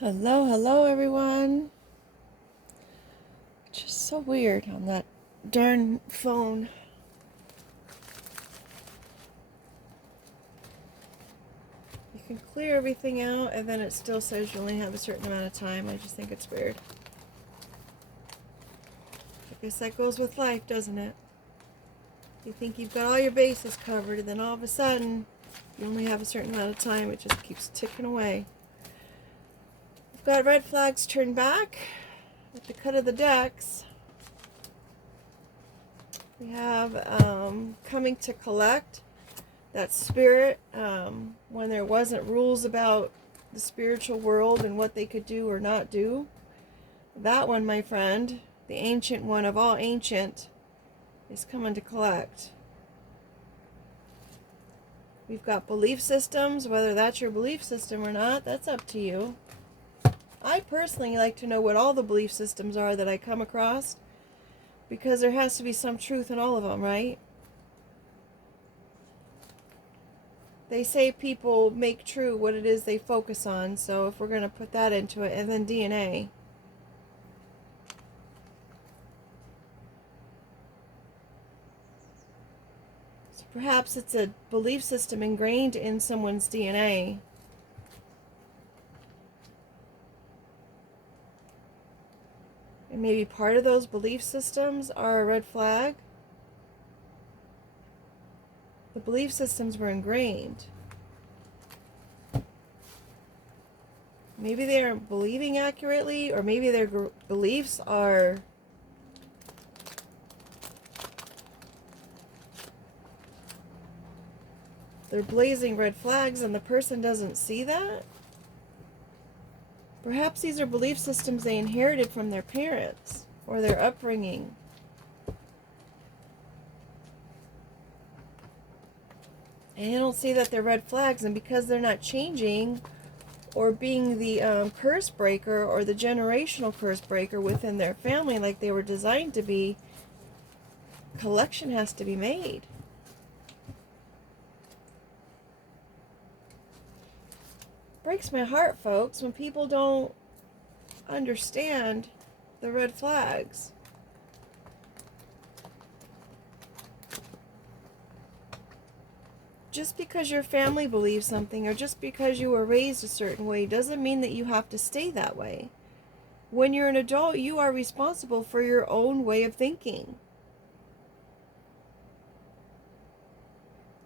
Hello everyone. It's just so weird on that darn phone. You can clear everything out and then it still says you only have a certain amount of time. I just think it's weird. I guess that goes with life, doesn't it? You think you've got all your bases covered and then all of a sudden you only have a certain amount of time. It just keeps ticking away. We've got red flags turned back at the cut of the decks. We have coming to collect. That spirit, when there wasn't rules about the spiritual world and what they could do or not do. That one, my friend, the ancient one of all ancient, is coming to collect. We've got belief systems. Whether that's your belief system or not, that's up to you. I personally like to know what all the belief systems are that I come across, because there has to be some truth in all of them, right? They say people make true what it is they focus on, so if we're going to put that into it, and then DNA. So perhaps it's a belief system ingrained in someone's DNA. And maybe part of those belief systems are a red flag. The belief systems were ingrained. Maybe they aren't believing accurately, or maybe their beliefs are they're blazing red flags and the person doesn't see that. Perhaps these are belief systems they inherited from their parents or their upbringing. And you don't see that they're red flags, and because they're not changing or being the curse breaker or the generational curse breaker within their family like they were designed to be, collection has to be made. Breaks my heart, folks, when people don't understand the red flags. Just because your family believes something or just because you were raised a certain way doesn't mean that you have to stay that way. When you're an adult, you are responsible for your own way of thinking.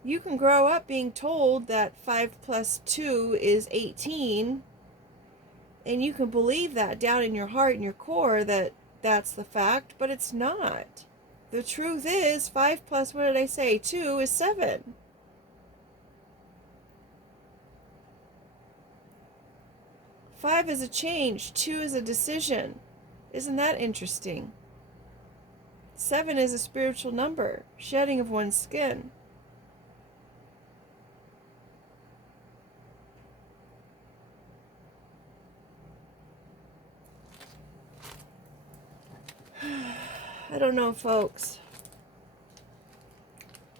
You can grow up being told that 5 plus 2 is 18, and you can believe that down in your heart and your core that that's the fact, but it's not. The truth is 5 plus, what did I say, 2 is 7. Five is a change. 2 is a decision. Isn't that interesting? 7 is a spiritual number, shedding of one's skin. I don't know, folks.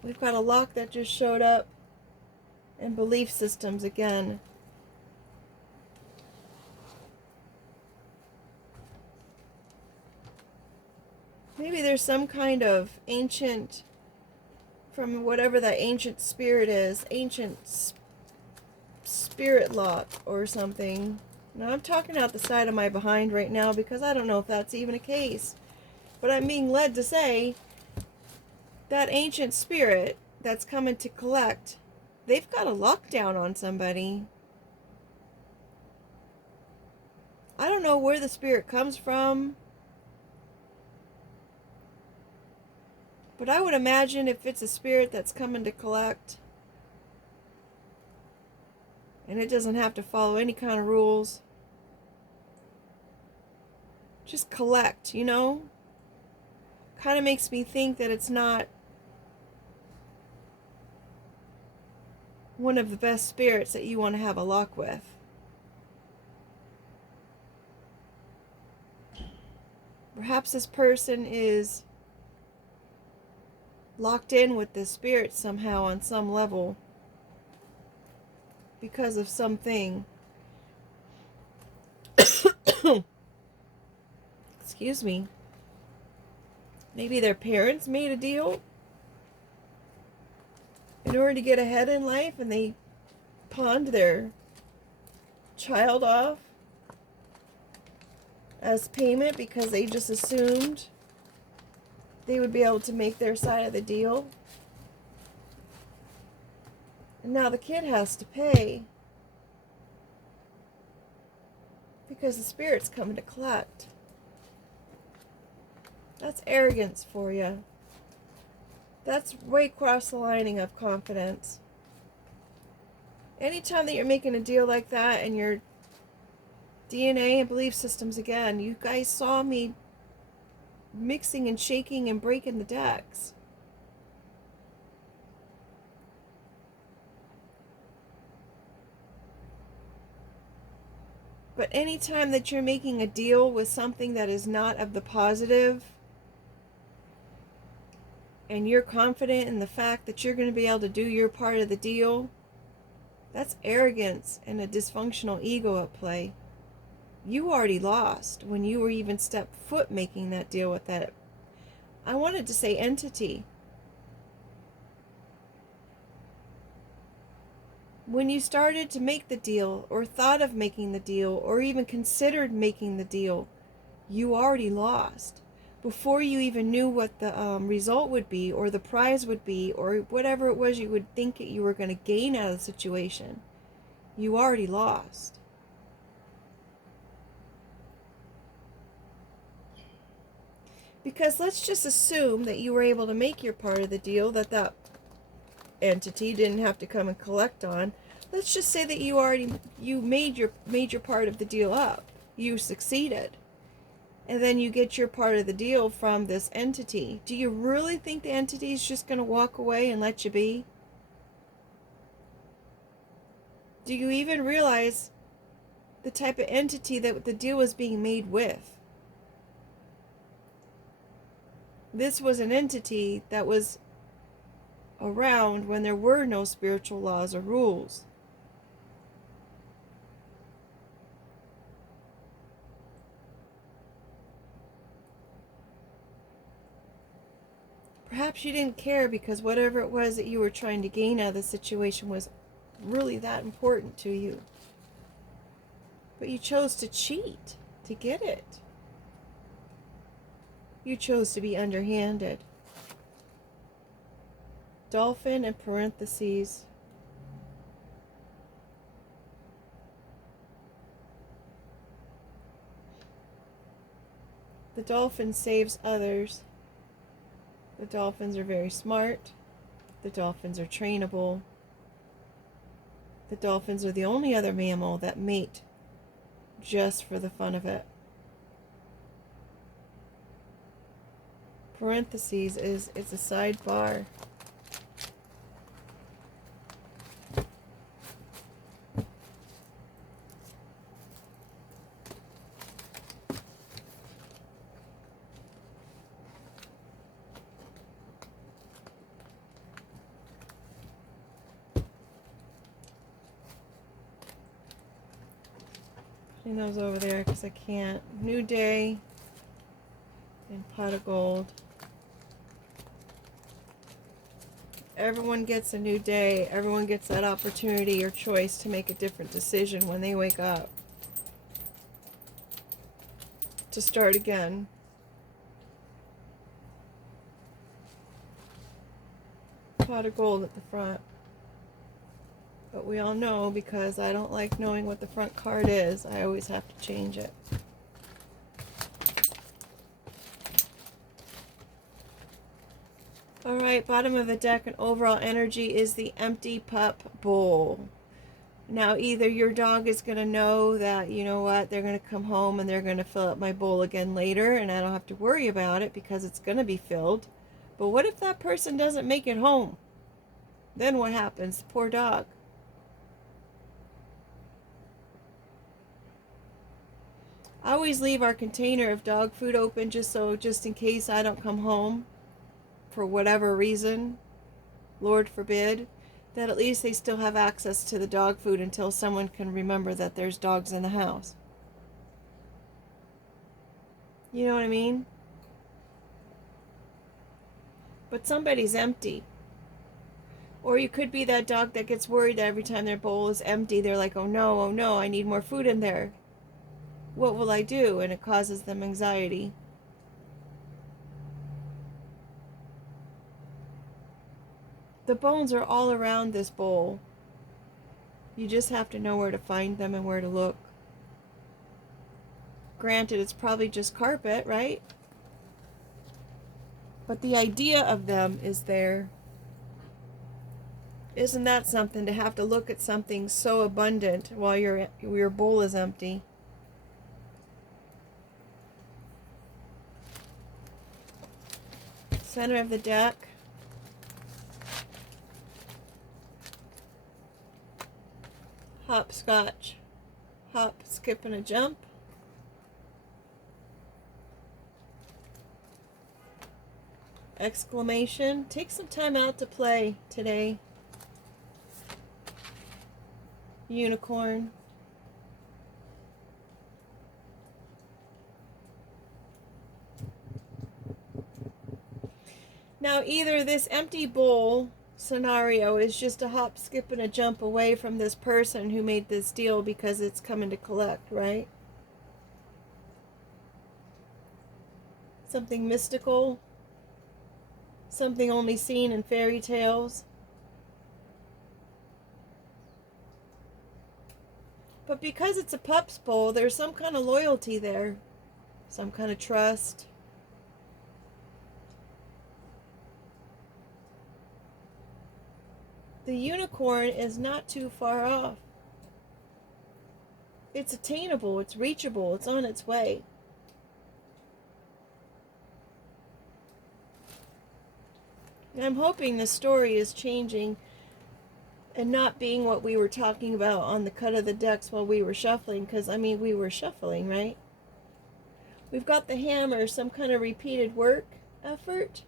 We've got a lock that just showed up, and belief systems again. Maybe there's some kind of ancient, from whatever that ancient spirit is, ancient spirit lock or something. Now I'm talking out the side of my behind right now because I don't know if that's even a case. But I'm being led to say that ancient spirit that's coming to collect, they've got a lockdown on somebody. I don't know where the spirit comes from, but I would imagine if it's a spirit that's coming to collect, and it doesn't have to follow any kind of rules, just collect, you know? Kind of makes me think that it's not one of the best spirits that you want to have a lock with. Perhaps this person is locked in with this spirit somehow on some level because of something. Excuse me. Maybe their parents made a deal in order to get ahead in life, and they pawned their child off as payment because they just assumed they would be able to make their side of the deal. And now the kid has to pay because the spirit's coming to collect. That's arrogance for you. That's way across the lining of confidence. Anytime that you're making a deal like that and your DNA and belief systems, again, you guys saw me mixing and shaking and breaking the decks. But anytime that you're making a deal with something that is not of the positive, and you're confident in the fact that you're going to be able to do your part of the deal, that's arrogance and a dysfunctional ego at play. You already lost when you were even step foot making that deal with that, I wanted to say entity. When you started to make the deal, or thought of making the deal, or even considered making the deal, you already lost. Before you even knew what the result would be, or the prize would be, or whatever it was you would think you were going to gain out of the situation, you already lost. Because let's just assume that you were able to make your part of the deal, that entity didn't have to come and collect on. Let's just say that you made your part of the deal up. You succeeded. And then you get your part of the deal from this entity. Do you really think the entity is just going to walk away and let you be? Do you even realize the type of entity that the deal was being made with? This was an entity that was around when there were no spiritual laws or rules. Perhaps you didn't care because whatever it was that you were trying to gain out of the situation was really that important to you. But you chose to cheat to get it. You chose to be underhanded. Dolphin in parentheses. The dolphin saves others. The dolphins are very smart. The dolphins are trainable. The dolphins are the only other mammal that mate just for the fun of it. Parentheses it's a sidebar. Putting those over there because I can't. New day and pot of gold. Everyone gets a new day. Everyone gets that opportunity or choice to make a different decision when they wake up. To start again. Pot of gold at the front. But we all know, because I don't like knowing what the front card is, I always have to change it. Alright, bottom of the deck and overall energy is the empty pup bowl. Now either your dog is going to know that, you know what, they're going to come home and they're going to fill up my bowl again later and I don't have to worry about it because it's going to be filled. But what if that person doesn't make it home? Then what happens? The poor dog. I always leave our container of dog food open just in case I don't come home for whatever reason, Lord forbid, that at least they still have access to the dog food until someone can remember that there's dogs in the house. You know what I mean? But somebody's empty. Or you could be that dog that gets worried that every time their bowl is empty, they're like, oh no, I need more food in there. What will I do? And it causes them anxiety. The bones are all around this bowl. You just have to know where to find them and where to look. Granted, it's probably just carpet, right? But the idea of them is there. Isn't that something to have to look at something so abundant while your bowl is empty? Center of the deck. Hopscotch. Hop, skip, and a jump. Exclamation. Take some time out to play today. Unicorn. Now either this empty bowl scenario is just a hop, skip, and a jump away from this person who made this deal because it's coming to collect, right? Something mystical, something only seen in fairy tales. But because it's a pup's bowl, there's some kind of loyalty there, some kind of trust. The unicorn is not too far off. It's attainable, it's reachable, it's on its way. And I'm hoping the story is changing and not being what we were talking about on the cut of the decks while we were shuffling, because I mean we were shuffling, right? We've got the hammer, some kind of repeated work effort.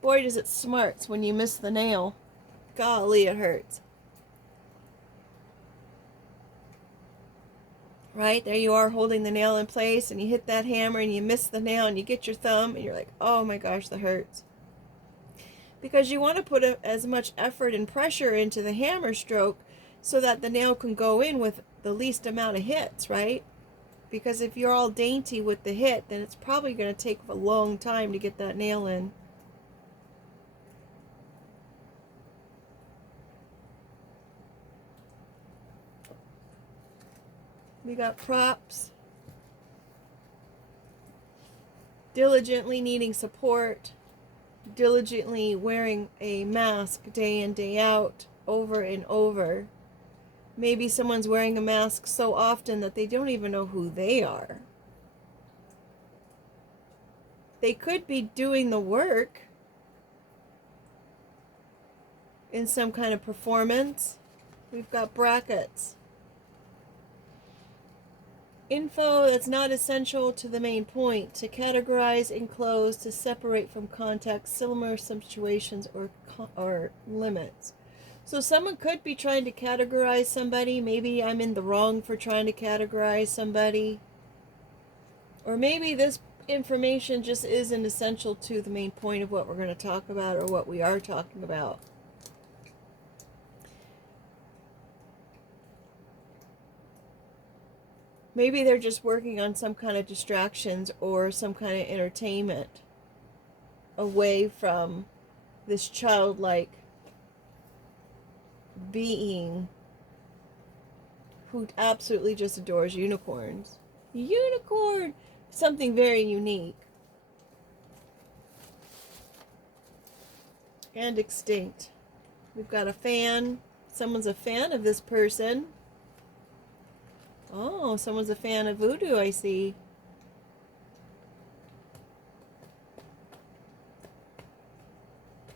Boy, does it smarts when you miss the nail. Golly, it hurts. Right? There you are holding the nail in place and you hit that hammer and you miss the nail and you get your thumb and you're like, oh my gosh, that hurts. Because you want to put as much effort and pressure into the hammer stroke so that the nail can go in with the least amount of hits, right? Because if you're all dainty with the hit, then it's probably going to take a long time to get that nail in. We got props. Diligently needing support. Diligently wearing a mask day in, day out, over and over. Maybe someone's wearing a mask so often that they don't even know who they are. They could be doing the work in some kind of performance. We've got brackets. Info that's not essential to the main point. To categorize, enclose, to separate from context, similar situations or limits. So someone could be trying to categorize somebody. Maybe I'm in the wrong for trying to categorize somebody. Or maybe this information just isn't essential to the main point of what we're going to talk about or what we are talking about. Maybe they're just working on some kind of distractions or some kind of entertainment away from this childlike being who absolutely just adores unicorns. Unicorn! Something very unique. And extinct. We've got a fan. Someone's a fan of this person. Oh, someone's a fan of voodoo, I see.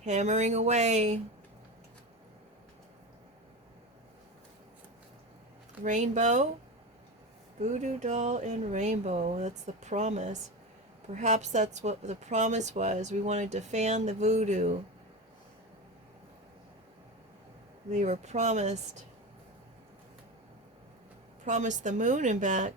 Hammering away. Rainbow. Voodoo doll and rainbow. That's the promise. Perhaps that's what the promise was. We wanted to fan the voodoo. They were promised promised the moon and back.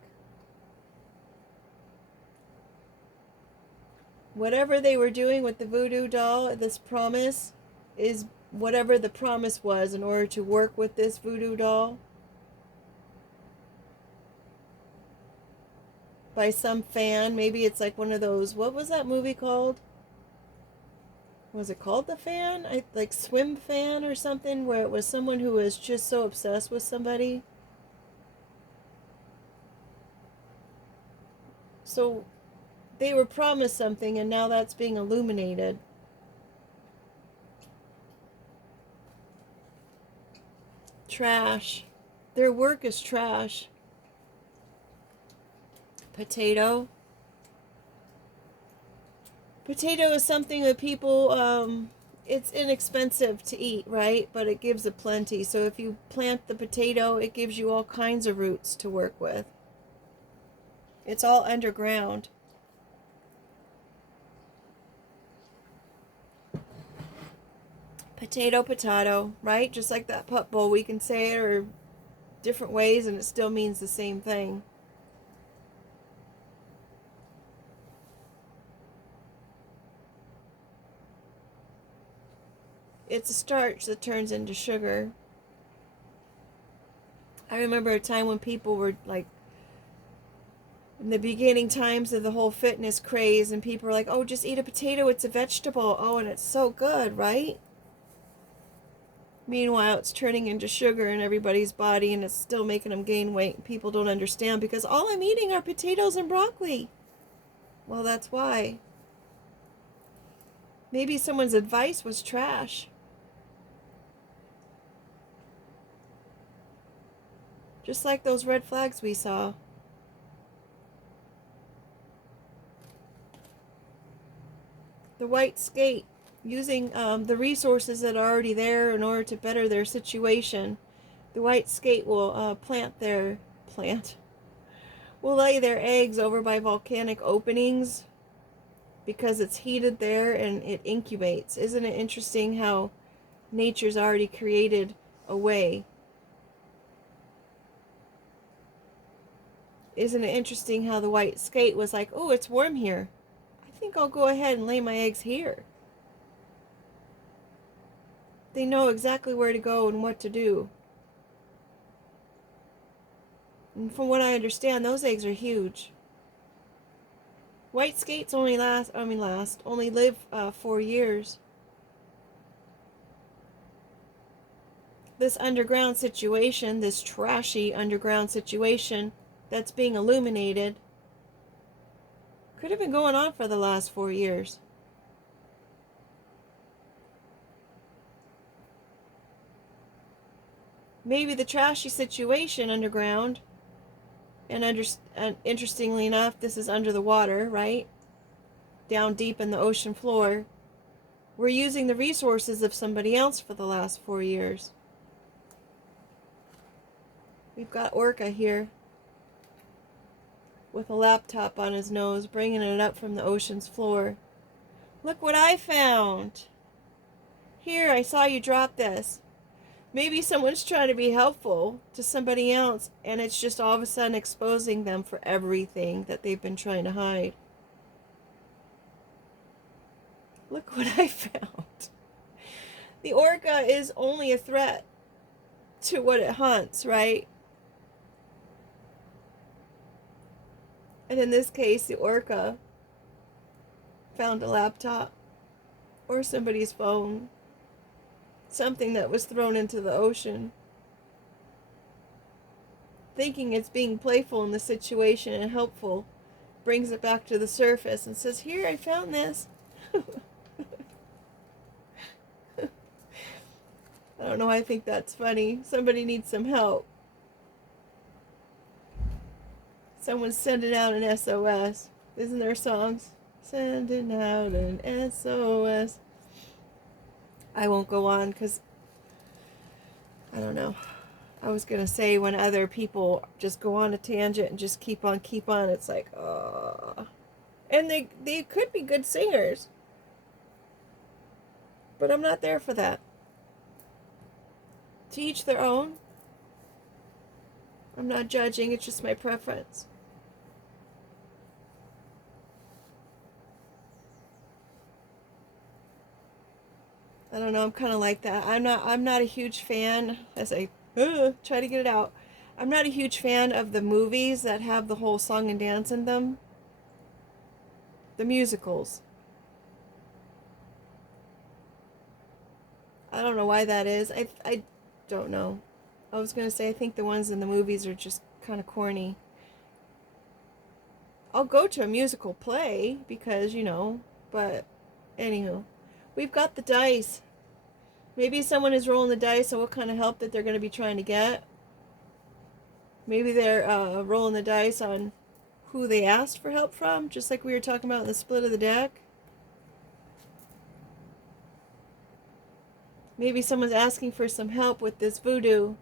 Whatever they were doing with the voodoo doll, this promise is whatever the promise was in order to work with this voodoo doll. By some fan. Maybe it's like one of those, what was that movie called? Was it called The Fan? Like Swim Fan or something, where it was someone who was just so obsessed with somebody. So they were promised something and now that's being illuminated. Trash. Their work is trash. Potato. Potato is something that people, it's inexpensive to eat, right? But it gives a plenty. So if you plant the potato, it gives you all kinds of roots to work with. It's all underground. Potato, potato, right? Just like that pup bowl, we can say it or different ways and it still means the same thing. It's a starch that turns into sugar. I remember a time when people were like, in the beginning times of the whole fitness craze, and people were like, oh, just eat a potato, it's a vegetable. Oh, and it's so good, right? Meanwhile, it's turning into sugar in everybody's body and it's still making them gain weight. People don't understand because all I'm eating are potatoes and broccoli. Well, that's why. Maybe someone's advice was trash. Just like those red flags we saw. The white skate, using the resources that are already there in order to better their situation. The white skate will will lay their eggs over by volcanic openings because it's heated there and it incubates. Isn't it interesting how nature's already created a way? Isn't it interesting how the white skate was like, oh, it's warm here. I think I'll go ahead and lay my eggs here. They know exactly where to go and what to do. And from what I understand, those eggs are huge. White skates only only live 4 years. This underground situation, this trashy underground situation that's being illuminated, could have been going on for the last 4 years. Maybe the trashy situation underground, and interestingly enough, this is under the water, right? Down deep in the ocean floor. We're using the resources of somebody else for the last 4 years. We've got Orca here with a laptop on his nose, bringing it up from the ocean's floor. Look what I found. Here, I saw you drop this. Maybe someone's trying to be helpful to somebody else, and it's just all of a sudden exposing them for everything that they've been trying to hide. Look what I found. The orca is only a threat to what it hunts, right? And in this case, the orca found a laptop or somebody's phone, something that was thrown into the ocean, thinking it's being playful in the situation and helpful, brings it back to the surface and says, here, I found this. I don't know why I think that's funny. Somebody needs some help. Someone's sending out an SOS. Isn't there songs? Sending out an SOS. I won't go on because I don't know. I was going to say when other people just go on a tangent and just keep on, it's like, oh. And they could be good singers. But I'm not there for that. To each their own. I'm not judging, it's just my preference. I don't know, I'm kind of like that. I'm not a huge fan, as I try to get it out. I'm not a huge fan of the movies that have the whole song and dance in them. The musicals. I don't know why that is. I don't know. I was going to say I think the ones in the movies are just kind of corny. I'll go to a musical play because, but anywho, we've got the dice. Maybe someone is rolling the dice on what kind of help that they're going to be trying to get. Maybe they're rolling the dice on who they asked for help from, just like we were talking about in the split of the deck. Maybe someone's asking for some help with this voodoo.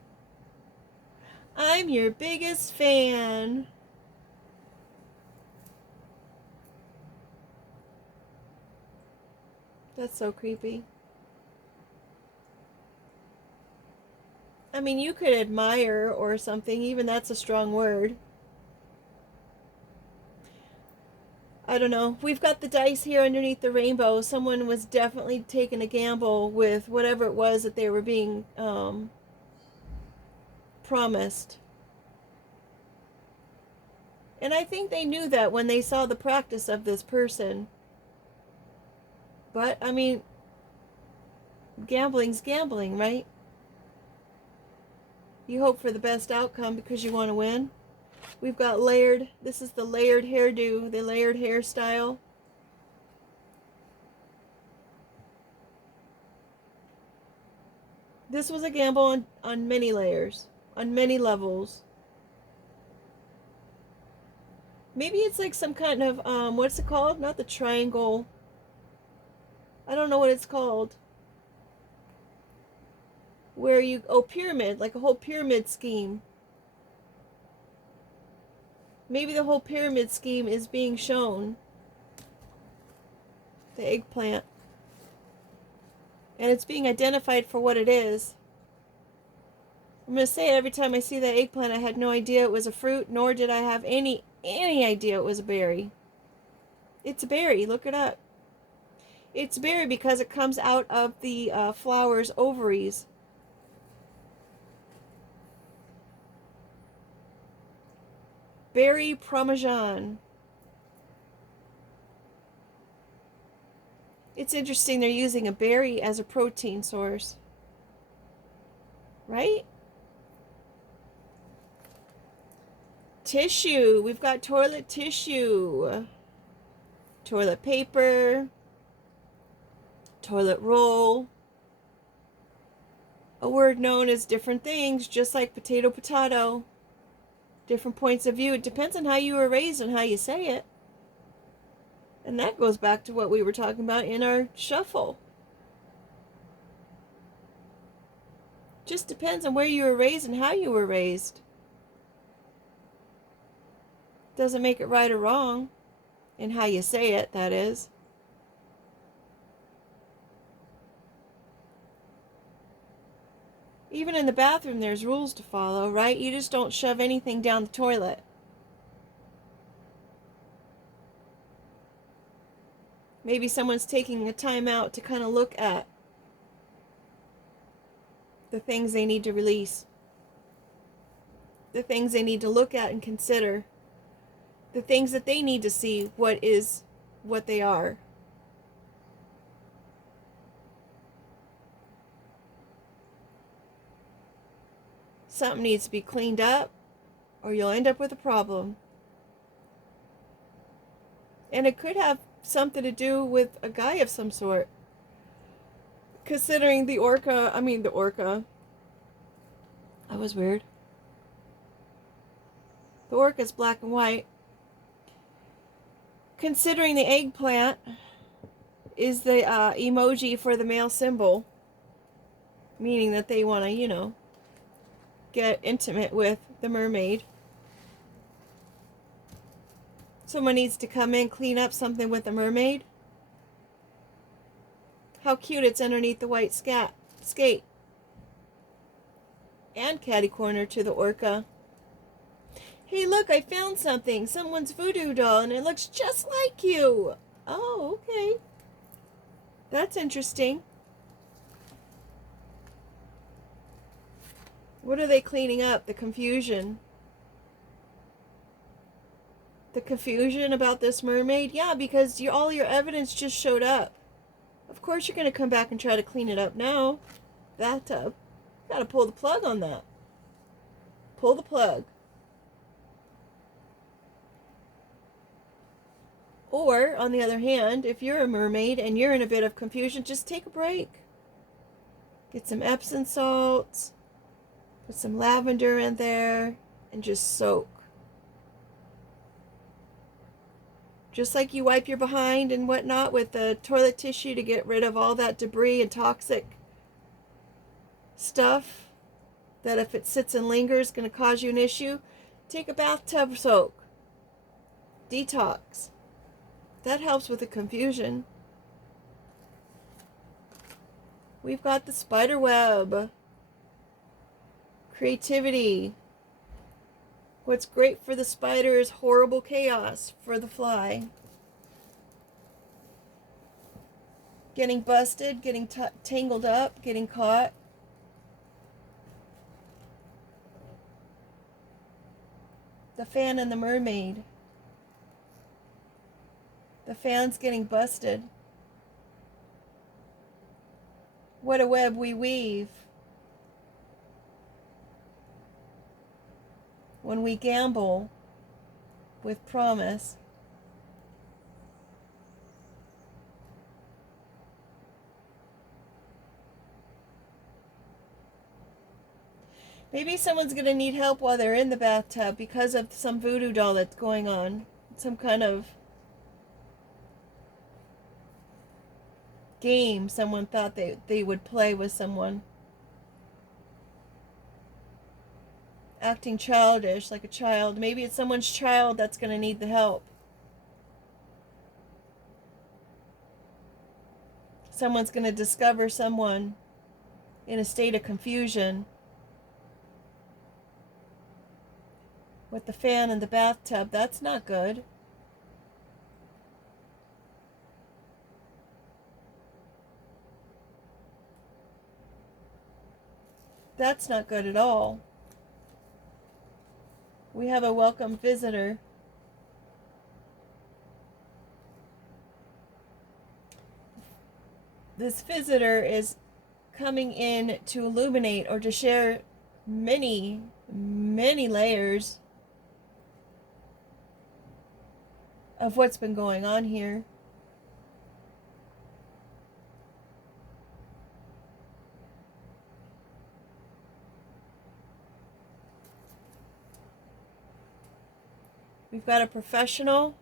I'm your biggest fan. That's so creepy. I mean, you could admire or something. Even that's a strong word. I don't know. We've got the dice here underneath the rainbow. Someone was definitely taking a gamble with whatever it was that they were being promised. And I think they knew that when they saw the practice of this person. But, I mean, gambling's gambling, right? You hope for the best outcome because you want to win. We've got layered. This is the layered hairdo, the layered hairstyle. This was a gamble on many layers, on many levels. Maybe it's like some kind of, what's it called? Not the triangle. I don't know what it's called. Where you, pyramid, like a whole pyramid scheme. Maybe the whole pyramid scheme is being shown. The eggplant. And it's being identified for what it is. I'm going to say it every time I see that eggplant. I had no idea it was a fruit, nor did I have any idea it was a berry. It's a berry. Look it up. It's a berry because it comes out of the flower's ovaries. Berry Parmesan. It's interesting they're using a berry as a protein source. Right? Tissue. We've got toilet tissue. Toilet paper. Toilet roll. A word known as different things, just like potato, potato. Different points of view. It depends on how you were raised and how you say it. And that goes back to what we were talking about in our shuffle. Just depends on where you were raised and how you were raised. Doesn't make it right or wrong in how you say it, that is. Even in the bathroom, there's rules to follow, right? You just don't shove anything down the toilet. Maybe someone's taking a time out to kind of look at the things they need to release. The things they need to look at and consider. The things that they need to see what they are. Something needs to be cleaned up or you'll end up with a problem. And it could have something to do with a guy of some sort. Considering the orca. That was weird. The orca's black and white. Considering the eggplant is the emoji for the male symbol. Meaning that they want to, get intimate with the mermaid. Someone needs to come in, clean up something with the mermaid. How cute it's underneath the white skate. And catty corner to the orca. Hey, look, I found something. Someone's voodoo doll, and it looks just like you. Oh, okay. That's interesting. What are they cleaning up? The confusion. The confusion about this mermaid? Yeah, because all your evidence just showed up. Of course you're going to come back and try to clean it up now. Bathtub. Got to pull the plug on that. Pull the plug. Or, on the other hand, if you're a mermaid and you're in a bit of confusion, just take a break. Get some Epsom salts. Put some lavender in there. And just soak. Just like you wipe your behind and whatnot with the toilet tissue to get rid of all that debris and toxic stuff that if it sits and lingers is going to cause you an issue, take a bathtub soak. Detox. That helps with the confusion. We've got the spider web. Creativity. What's great for the spider is horrible chaos for the fly. Getting busted, getting tangled up, getting caught. The fan and the mermaid. The fan's getting busted. What a web we weave. When we gamble with promise. Maybe someone's going to need help while they're in the bathtub because of some voodoo doll that's going on. Some kind of game someone thought they would play with someone. Acting childish, like a child. Maybe it's someone's child that's going to need the help. Someone's going to discover someone in a state of confusion with the fan in the bathtub. That's not good. That's not good at all. We have a welcome visitor. This visitor is coming in to illuminate or to share many, many layers of what's been going on here. We've got a professional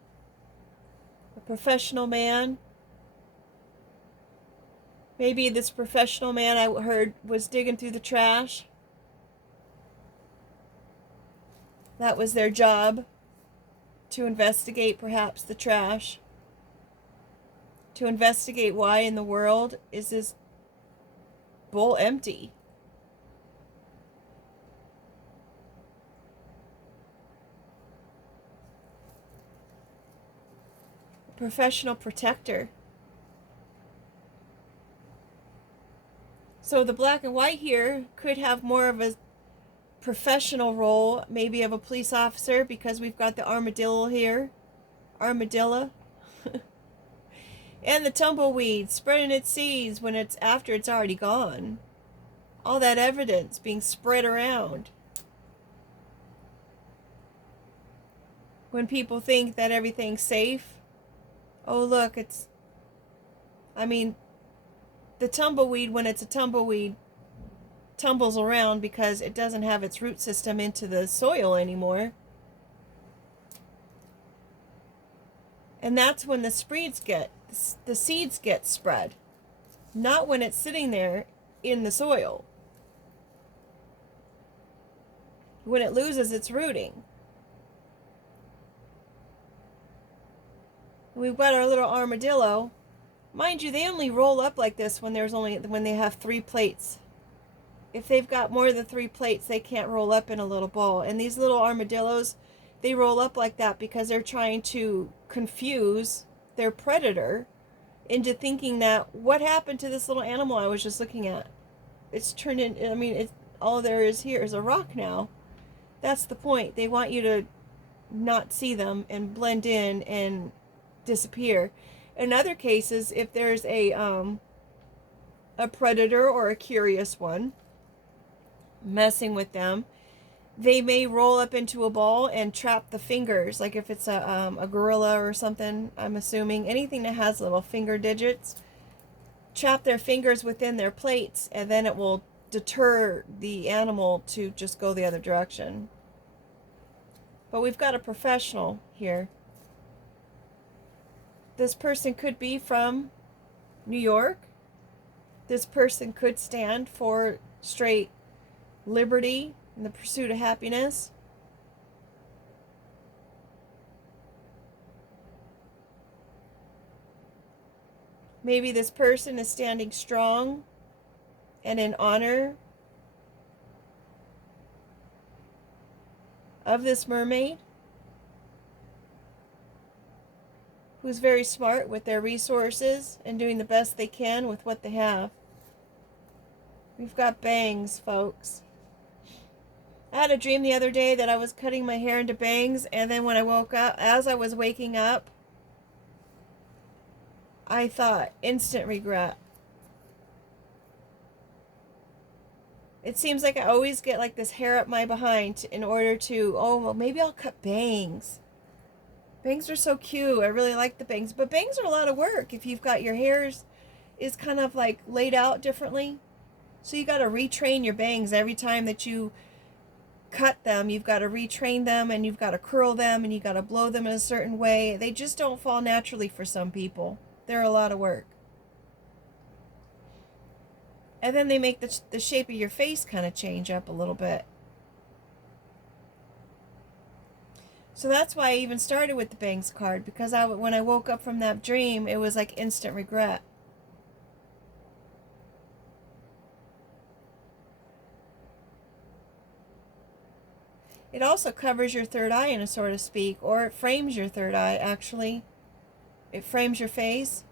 man. Maybe this professional man I heard was digging through the trash. That was their job, to investigate perhaps the trash. To investigate why in the world is this bowl empty. Professional protector. So the black and white here could have more of a professional role, maybe of a police officer, because we've got the armadillo here. Armadillo. And the tumbleweed spreading its seeds when it's after it's already gone. All that evidence being spread around. When people think that everything's safe. Oh, look, the tumbleweed, when it's a tumbleweed, tumbles around because it doesn't have its root system into the soil anymore. And that's when the seeds get spread. Not when it's sitting there in the soil. When it loses its rooting. We've got our little armadillo. Mind you, they only roll up like this when they have 3 plates. If they've got more than 3 plates, they can't roll up in a little ball. And these little armadillos, They roll up like that because they're trying to confuse their predator into thinking that what happened to this little animal I was just looking at? It's turned in, I mean, it's all there is here is a rock now. That's the point. They want you to not see them and blend in and disappear. In other cases, if there's a predator or a curious one messing with them, they may roll up into a ball and trap the fingers. Like if it's a gorilla or something, I'm assuming anything that has little finger digits, trap their fingers within their plates, and then it will deter the animal to just go the other direction. But we've got a professional here. This person could be from New York. This person could stand for straight liberty and the pursuit of happiness. Maybe this person is standing strong and in honor of this mermaid, who's very smart with their resources and doing the best they can with what they have. We've got bangs, folks. I had a dream the other day that I was cutting my hair into bangs, and then when I woke up, as I was waking up, I thought instant regret. It seems like I always get like this hair up my behind in order to, oh, well, maybe I'll cut bangs. Bangs are so cute. I really like the bangs. But bangs are a lot of work if you've got your hairs is kind of like laid out differently. So you got to retrain your bangs every time that you cut them. You've got to retrain them, and you've got to curl them, and you've got to blow them in a certain way. They just don't fall naturally for some people. They're a lot of work. And then they make the shape of your face kind of change up a little bit. So that's why I even started with the bangs card, because when I woke up from that dream, it was like instant regret. It also covers your third eye, in a sort of speak, or it frames your third eye, actually. It frames your face.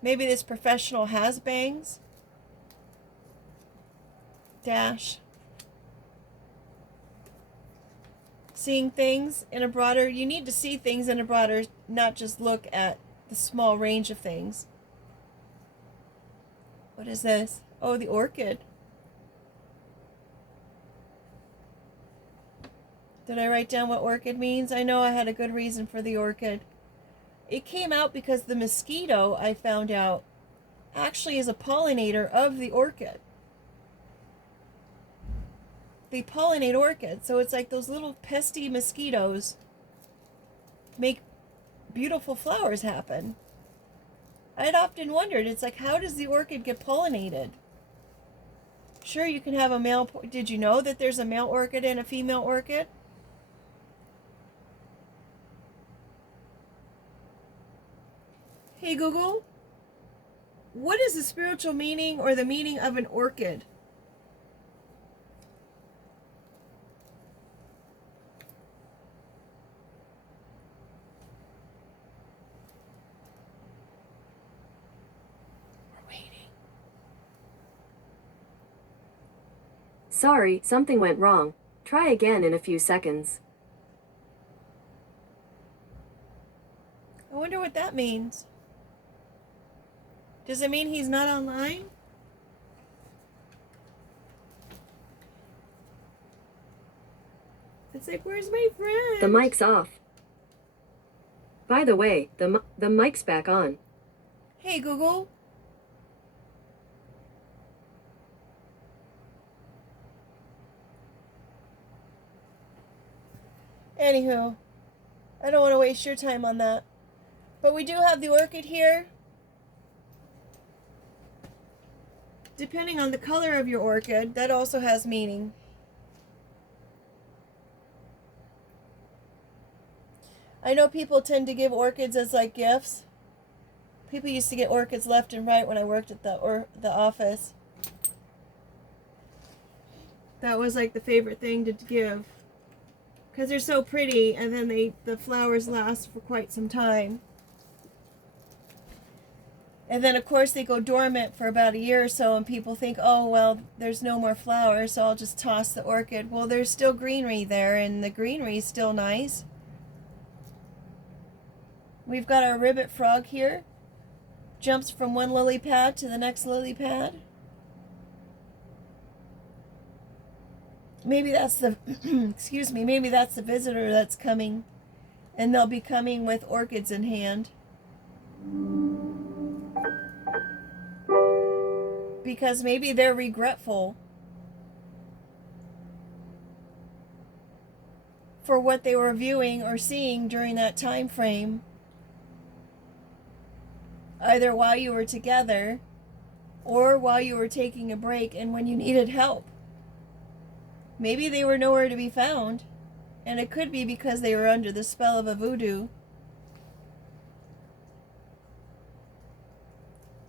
Maybe this professional has bangs. Dash. Seeing things in a broader, you need to see things in a broader, not just look at the small range of things. What is this? Oh, the orchid. Did I write down what orchid means? I know I had a good reason for the orchid. It came out because the mosquito, I found out, actually is a pollinator of the orchid. They pollinate orchids, so it's like those little pesky mosquitoes make beautiful flowers happen. I'd often wondered, it's like, how does the orchid get pollinated? Sure, you can have a male. Did you know that there's a male orchid and a female orchid? Hey Google, what is the spiritual meaning or the meaning of an orchid? We're waiting. Sorry, something went wrong. Try again in a few seconds. I wonder what that means. Does it mean he's not online? It's like, where's my friend? The mic's off. By the way, the mic's back on. Hey Google. Anywho, I don't want to waste your time on that. But we do have the orchid here. Depending on the color of your orchid, that also has meaning. I know people tend to give orchids as like gifts. People used to get orchids left and right when I worked at the office. That was like the favorite thing to give. Because they're so pretty, and then the flowers last for quite some time. And then, of course, they go dormant for about a year or so, and people think, oh, well, there's no more flowers, so I'll just toss the orchid. Well, there's still greenery there, and the greenery is still nice. We've got our ribbit frog here. Jumps from one lily pad to the next lily pad. Maybe that's the, excuse me, maybe that's the visitor that's coming, and they'll be coming with orchids in hand. Because maybe they're regretful for what they were viewing or seeing during that time frame, either while you were together or while you were taking a break and when you needed help. Maybe they were nowhere to be found, and it could be because they were under the spell of a voodoo.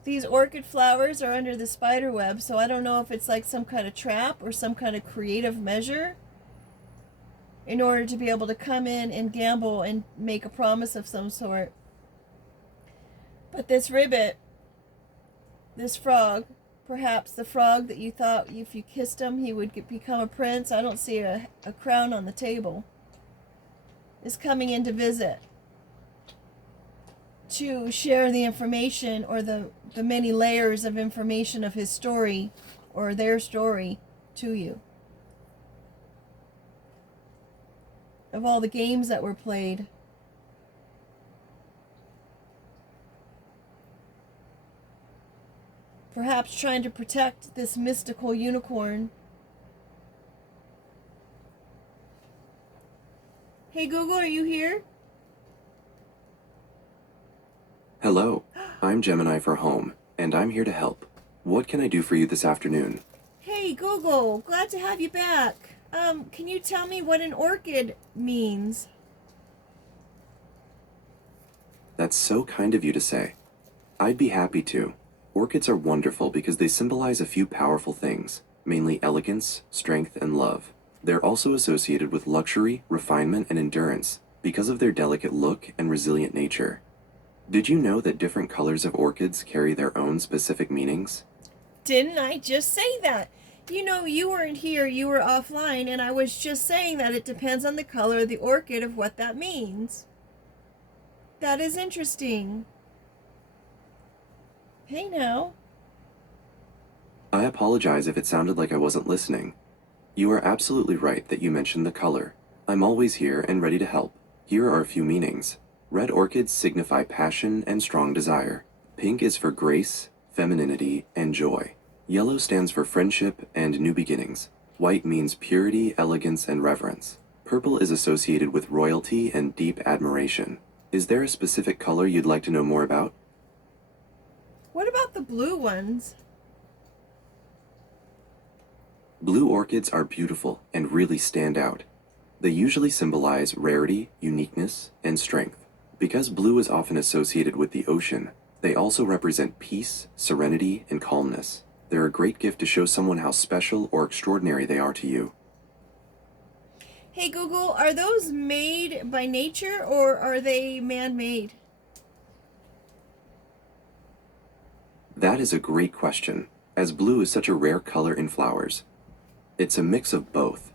These orchid flowers are under the spider web, so I don't know if it's like some kind of trap or some kind of creative measure in order to be able to come in and gamble and make a promise of some sort. But this ribbit, this frog, perhaps the frog that you thought if you kissed him he would become a prince, I don't see a crown on the table, is coming in to visit, to share the information or the many layers of information of his story or their story to you. Of all the games that were played. Perhaps trying to protect this mystical unicorn. Hey Google, are you here? Hello, I'm Gemini for Home, and I'm here to help. What can I do for you this afternoon? Hey Google, glad to have you back. Can you tell me what an orchid means? That's so kind of you to say. I'd be happy to. Orchids are wonderful because they symbolize a few powerful things, mainly elegance, strength, and love. They're also associated with luxury, refinement, and endurance because of their delicate look and resilient nature. Did you know that different colors of orchids carry their own specific meanings? Didn't I just say that? You know, you weren't here, you were offline, and I was just saying that it depends on the color of the orchid of what that means. That is interesting. Hey now. I apologize if it sounded like I wasn't listening. You are absolutely right that you mentioned the color. I'm always here and ready to help. Here are a few meanings. Red orchids signify passion and strong desire. Pink is for grace, femininity, and joy. Yellow stands for friendship and new beginnings. White means purity, elegance, and reverence. Purple is associated with royalty and deep admiration. Is there a specific color you'd like to know more about? What about the blue ones? Blue orchids are beautiful and really stand out. They usually symbolize rarity, uniqueness, and strength. Because blue is often associated with the ocean, they also represent peace, serenity, and calmness. They're a great gift to show someone how special or extraordinary they are to you. Hey Google, are those made by nature or are they man-made? That is a great question, as blue is such a rare color in flowers. It's a mix of both.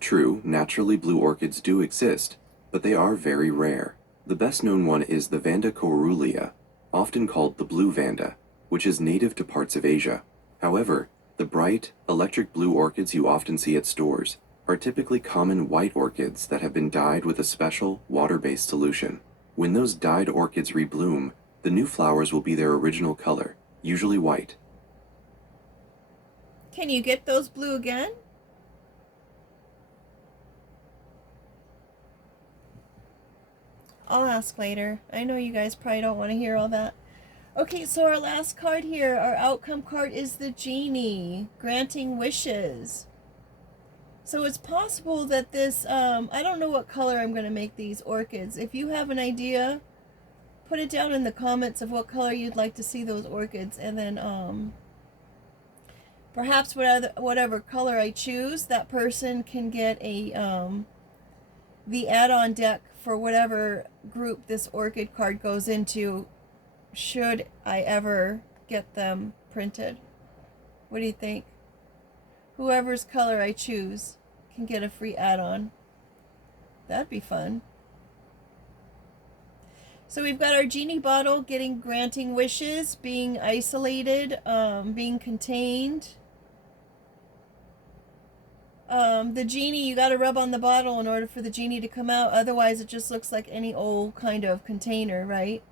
True, naturally blue orchids do exist, but they are very rare. The best known one is the Vanda coeruleum, often called the blue vanda, which is native to parts of Asia. However, the bright, electric blue orchids you often see at stores are typically common white orchids that have been dyed with a special, water-based solution. When those dyed orchids rebloom, the new flowers will be their original color, usually white. Can you get those blue again? I'll ask later. I know you guys probably don't want to hear all that. Okay, so our last card here, our outcome card is the genie, granting wishes. So it's possible that this, I don't know what color I'm going to make these orchids. If you have an idea, put it down in the comments of what color you'd like to see those orchids. And then Perhaps whatever color I choose, that person can get a the add-on deck for whatever group this orchid card goes into, should I ever get them printed. What do you think? Whoever's color I choose can get a free add-on. That'd be fun. So we've got our genie bottle granting wishes, being isolated, being contained. The genie, you got to rub on the bottle in order for the genie to come out. Otherwise, it just looks like any old kind of container, right?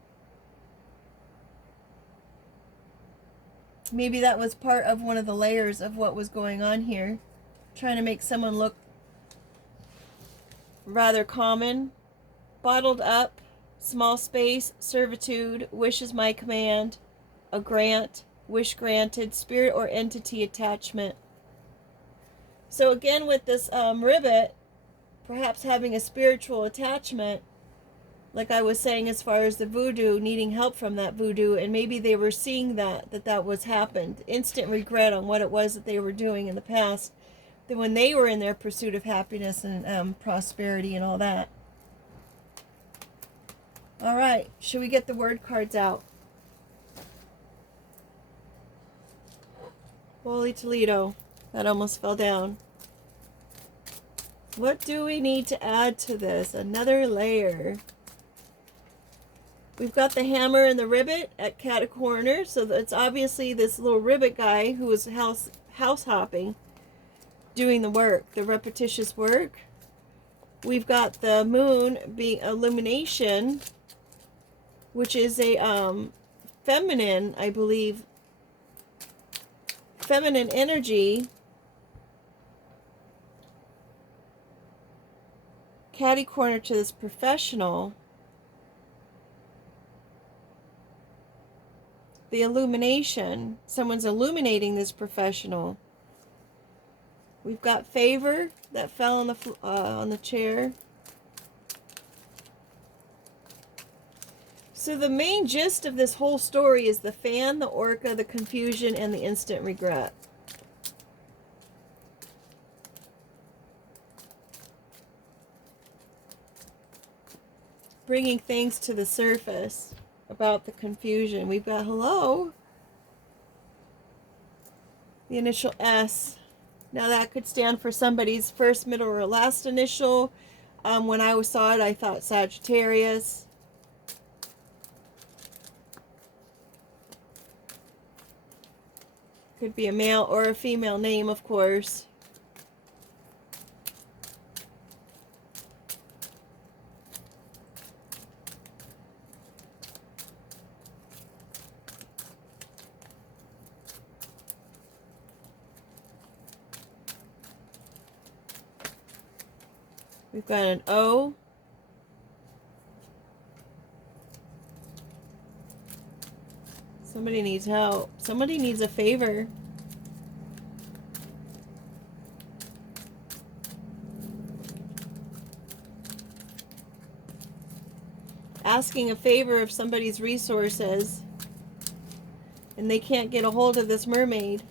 Maybe that was part of one of the layers of what was going on here. Trying to make someone look rather common. Bottled up, small space, servitude, wish is my command, a grant, wish granted, spirit or entity attachment. So again, with this ribbit, perhaps having a spiritual attachment, like I was saying, as far as the voodoo, needing help from that voodoo, and maybe they were seeing that was happened. Instant regret on what it was that they were doing in the past, that when they were in their pursuit of happiness and prosperity and all that. All right, should we get the word cards out? Holy Toledo. That almost fell down. What do we need to add to this? Another layer. We've got the hammer and the ribbit at cat corner. So it's obviously this little ribbit guy who was house hopping, doing the work, the repetitious work. We've got the moon being illumination, which is a feminine, I believe, feminine energy. Catty corner to this professional. The illumination. Someone's illuminating this professional. We've got favor that fell on the chair. So the main gist of this whole story is the fan, the orca, the confusion, and the instant regret. Bringing things to the surface about the confusion. We've got hello. The initial S. Now that could stand for somebody's first, middle, or last initial. When I saw it, I thought Sagittarius. Could be a male or a female name, of course. We've got an O. Somebody needs help. Somebody needs a favor. Asking a favor of somebody's resources, and they can't get a hold of this mermaid.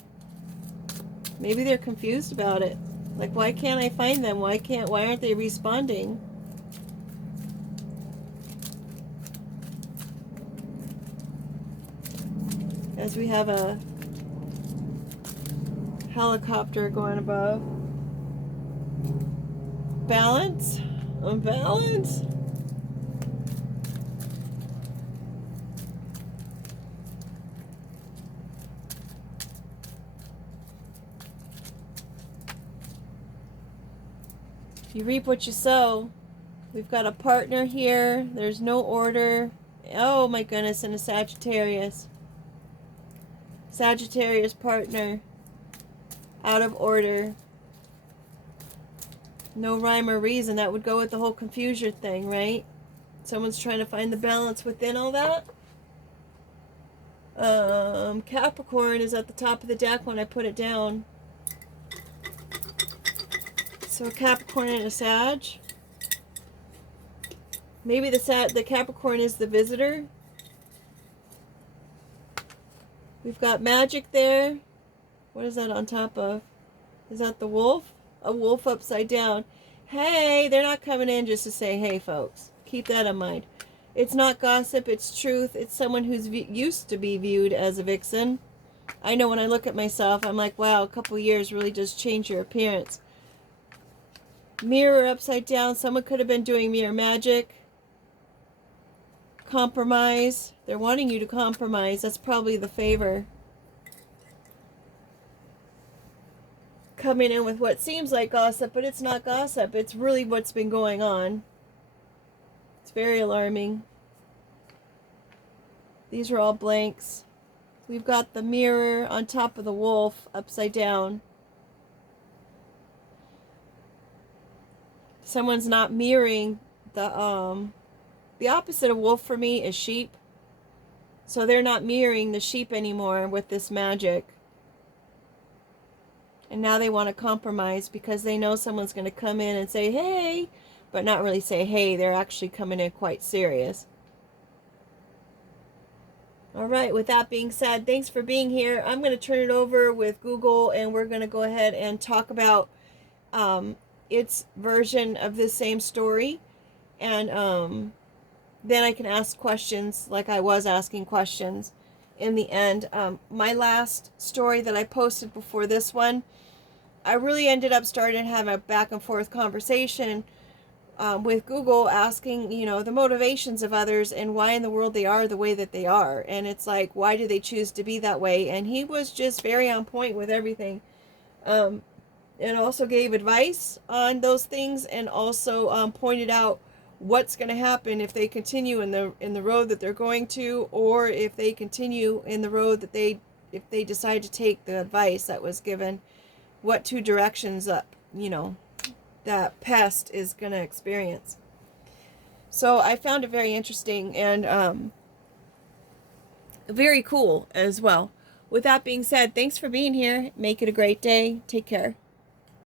Maybe they're confused about it. Like, why can't I find them? Why aren't they responding? As we have a helicopter going above. Balance? Unbalance? You reap what you sow. We've got a partner here. There's no order. Oh my goodness, and a Sagittarius. Sagittarius partner. Out of order. No rhyme or reason. That would go with the whole confusion thing, right? Someone's trying to find the balance within all that. Capricorn is at the top of the deck when I put it down. So a Capricorn and a Sag. Maybe the Capricorn is the visitor. We've got magic there. What is that on top of? Is that the wolf? A wolf upside down. Hey, they're not coming in just to say, hey, folks. Keep that in mind. It's not gossip, it's truth. It's someone who's used to be viewed as a vixen. I know when I look at myself, I'm like, wow, a couple years really does change your appearance. Mirror upside down. Someone could have been doing mirror magic. Compromise. They're wanting you to compromise. That's probably the favor. Coming in with what seems like gossip, but it's not gossip. It's really what's been going on. It's very alarming. These are all blanks. We've got the mirror on top of the wolf upside down. Someone's not mirroring the opposite of wolf for me is sheep. So they're not mirroring the sheep anymore with this magic. And now they want to compromise because they know someone's going to come in and say, hey, but not really say, hey. They're actually coming in quite serious. All right, with that being said, thanks for being here. I'm going to turn it over with Google, and we're going to go ahead and talk about its version of this same story. And then I can ask questions like I was asking questions in the end. My last story that I posted before this one, I really ended up starting to have a back and forth conversation with Google, asking, the motivations of others and why in the world they are the way that they are. And it's like, why do they choose to be that way? And he was just very on point with everything. And also gave advice on those things, and also pointed out what's going to happen if they continue in the road that they're going to, or if they continue in the road that if they decide to take the advice that was given, what two directions up, that pest is going to experience. So I found it very interesting and very cool as well. With that being said, thanks for being here. Make it a great day. Take care.